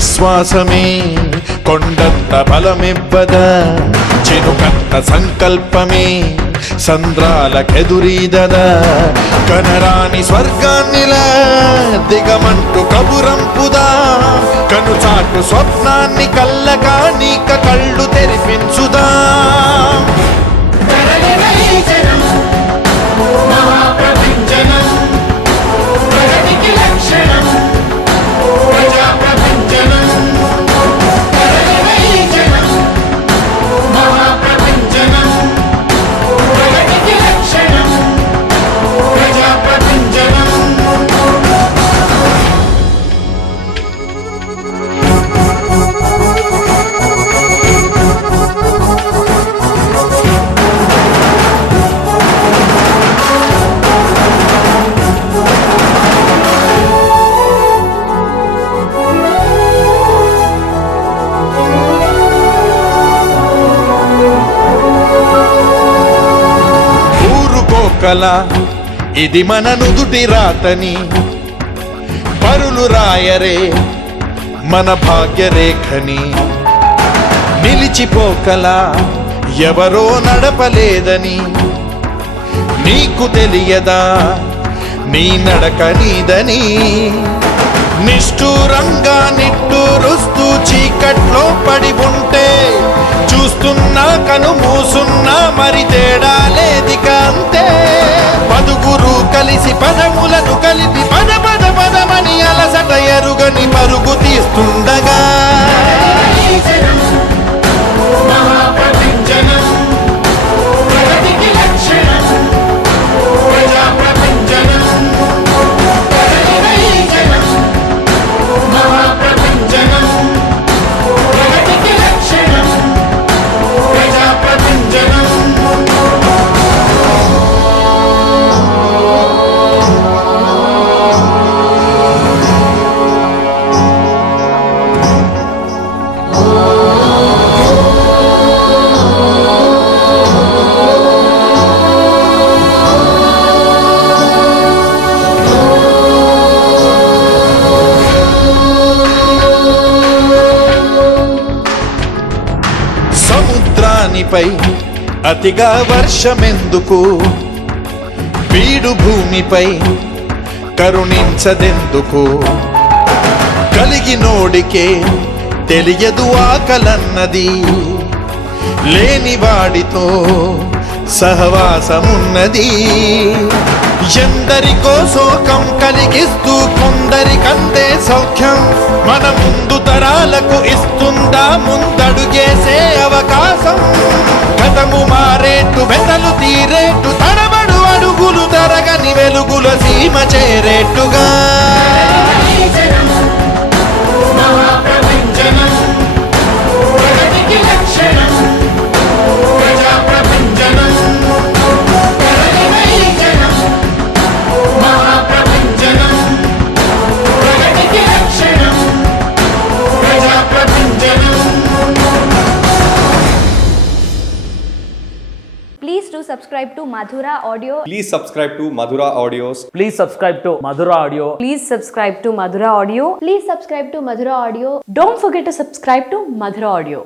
విశ్వాసమే కొండంత బలమివ్వదా, చెనుకంత సంకల్పమే సంద్రాలకెదురీదదా. కనరాని స్వర్గాన్నిలా దిగమంటూ కబురంపుదా, కనుచాటు స్వప్నాన్ని కళ్ళగా నీక కళ్ళు తెరిపించుదా. కల ఇది మన నుదుటి రాతని పరులు రాయరే మన భాగ్యరేఖని. నిలిచిపోకలా ఎవరో నడపలేదని నీకు తెలియదా నీ నడక నీదని. నిష్ఠూరంగా నిట్టూరుస్తూ చీకట్లో పడి ఉంటే చూస్తున్నా కను మూసున్నా మరి తేడా లేదిక అంతే. పదుగురు కలిసి పదములను కలిపి పద పద పదమని అలసట ఎరుగని పరుగు తీస్తుండగా సముద్రానిపై అతిగా వర్షమెందుకు, బీడు భూమిపై కరుణించదెందుకు. కలిగినోడికే తెలియదు ఆకలన్నది, లేనివాడితో సహవాసమున్నది. ఎందరికో శోకం కలిగిస్తూ కొందరికందే సౌఖ్యం మన ముందు తరాలకు ఇస్తుందా ముందడుగేసే అవకాశం. గతము మారేట్టు వెతలు తీరేట్టు తడబడు అడుగులు తరగని వెలుగుల సీమ చేరేట్టుగా. Please do subscribe to Madhura Audio. Please subscribe to Madhura Audios. Please subscribe to Madhura Audio. Please subscribe to Madhura Audio. Please subscribe to Madhura Audio. Don't forget to subscribe to Madhura Audio.